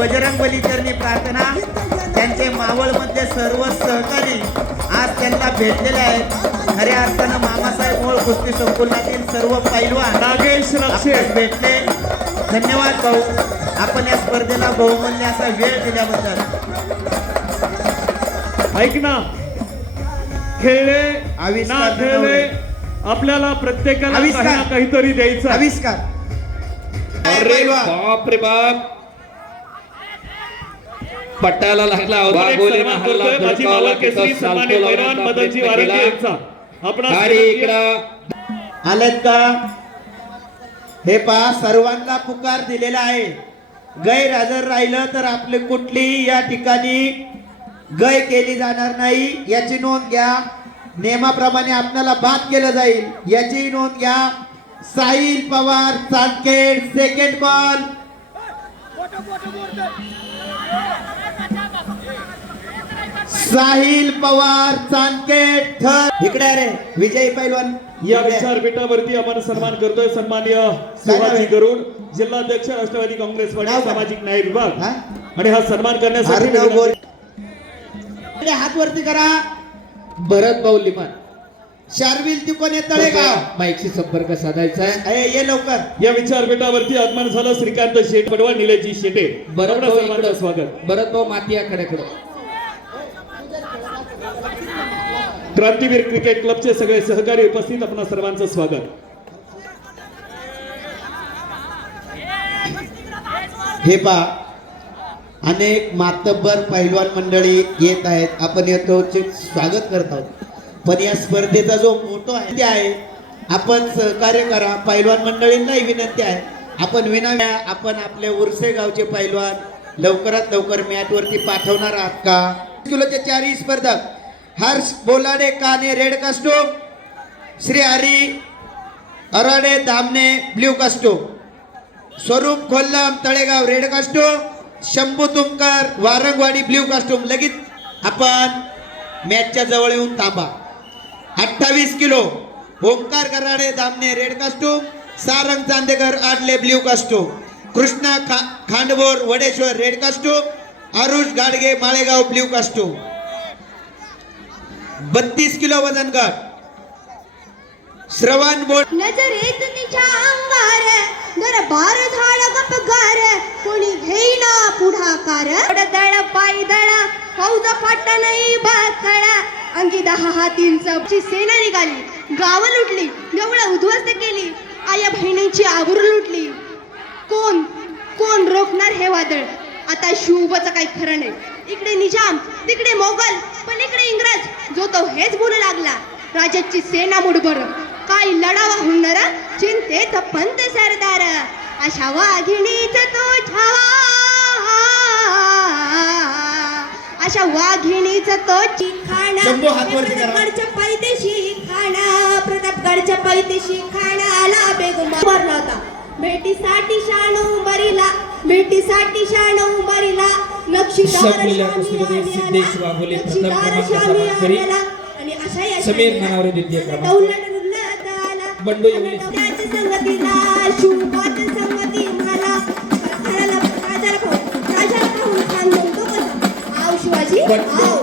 बजरंगबलीचरणी प्रार्थना. त्यांचे मावळमधले सर्व सहकारी आज त्यांना भेटलेले आहेत. खऱ्या अर्थानं मामासाहेब मोळ कुस्ती संकुलातील सर्व पैलवान नागेश लक्षे आपल्यास भेटले. धन्यवाद भाऊ, आपण या स्पर्धेला बहुमूल्य असा वेळ दिल्याबद्दल. ऐक ना, खेळले आविष्कार ना खेळले, आपल्याला प्रत्येकाला काही आविष्कार. ना काहीतरी द्यायचं. आविष्कार. अरे बाप रे बाप, पट्टाला लागला सन्मान करतोय माजी मावळ केसरी सन्मानित पैलवान मदनजी वारंगे यांचा. आपण आलेत का? हे पहा, सर्वांना पुकार दिलेला आहे. गैरहजर राहिलं तर आपले कुठलीही या ठिकाणी गय केली जाणार नाही, याची नोंद घ्या. नियमाप्रमाणे आपल्याला बाद केलं जाईल, याची नोंद घ्या. Sahil Pawar Chandkhed, second ball. Sahil Pawar Chandkhed third. इकडे रे विजय पैलवान. या विचारपीठावरती आपण सन्मान करतोय सन्माननीय शिवाजी गरुड, जिल्हाध्यक्ष राष्ट्रवादी काँग्रेस पार्टी नाव काय? सामाजिक न्याय विभाग. हा? आणि हा सन्मान करण्यासाठी हरिनाव गोरे. हात वरती करा. भरत भाऊ लिमान, शार्विल तिकोने तळेगाव. माईकशी संपर्क साधायचा आहे. ये लवकर. या विचारपीठावरती आगमन झालं श्रीकांत शेठ पडवा, निलेशजी शेटे. भरत भाऊ सन्मानाचं इकडं. स्वागत. भरत भाऊ माती आखाड्याकडे. क्रांतीवीर क्रिकेट क्लबचे सगळे सहकारी उपस्थित, आपणा सर्वांचं स्वागत. हे पहा, अनेक मातब्बर पैलवान मंडळी येत आहेत. आपण येतो स्वागत करत आहोत. पण या स्पर्धेचा जो मोठो आहे ते आहे, आपण सहकार्य करा. पैलवान मंडळींनाही विनंती आहे, आपण आपले उरसे गावचे पैलवान लवकरात लवकर मॅट वरती पाठवणार आहात का? किलोचे 4 स्पर्धक Harsh Bolade Kane red costume, Shri Hari Arade Dhamane blue costume, Swaroop Kollam Talegaon red costume, Shambhu Tumkar Warangwadi blue costume. लगेच आपण मॅचच्या जवळ येऊन थांबा. 28 kilo Omkar Garade Dhamane red costume, Sarang Chandekar Aadle blue costume, Krishna Khandbor Wadeshwar red costume, Aarush Gadge Malegaon blue costume. 32 kilo वजन गट श्रवण बोट. नजर येत तिच्या अंगार, दरबार झाला गपगार, कोणी घेईना पुढाकार. दळ पायी दळ फौज फाट नाही बकळ, अंगी 10 हातींची सेना निघाली, गाव लुटली, एवढं उद्ध्वस्त केली, आया बहिणींची आबरू लुटली. कोण कोण रोखणार हे वादळ? आता शुभचं काही खरं नाही. इकडे निजाम, तिकडे मोगल, पण इकडे इंग्रज. जो तो हेच बोलू लागला, राजाची सेना मुठभर, काय लढावा हुनर, चिंतेत पंत सरदार. अशा वाघिणीच तो छावा, अशा वाघिणीच तो चिखाणा. प्रतापगडच्या पैदेशी खाणा, प्रतापगडच्या पैदेशी खाणाला बेगम भरला होता. भेटीसाठी शाण उंबरीला, भेटीसाठी शाण उंबरीला, नक्षीदार सिद्धेश वाघोले प्रथम क्रमांक आणि अशा या समीर नानावरे द्वितीय क्रमांक, बंडू येवले संगतीला शुभात संगती मला. राजाला पाहून खान म्हणतो कसा, आव शिवाजी आव.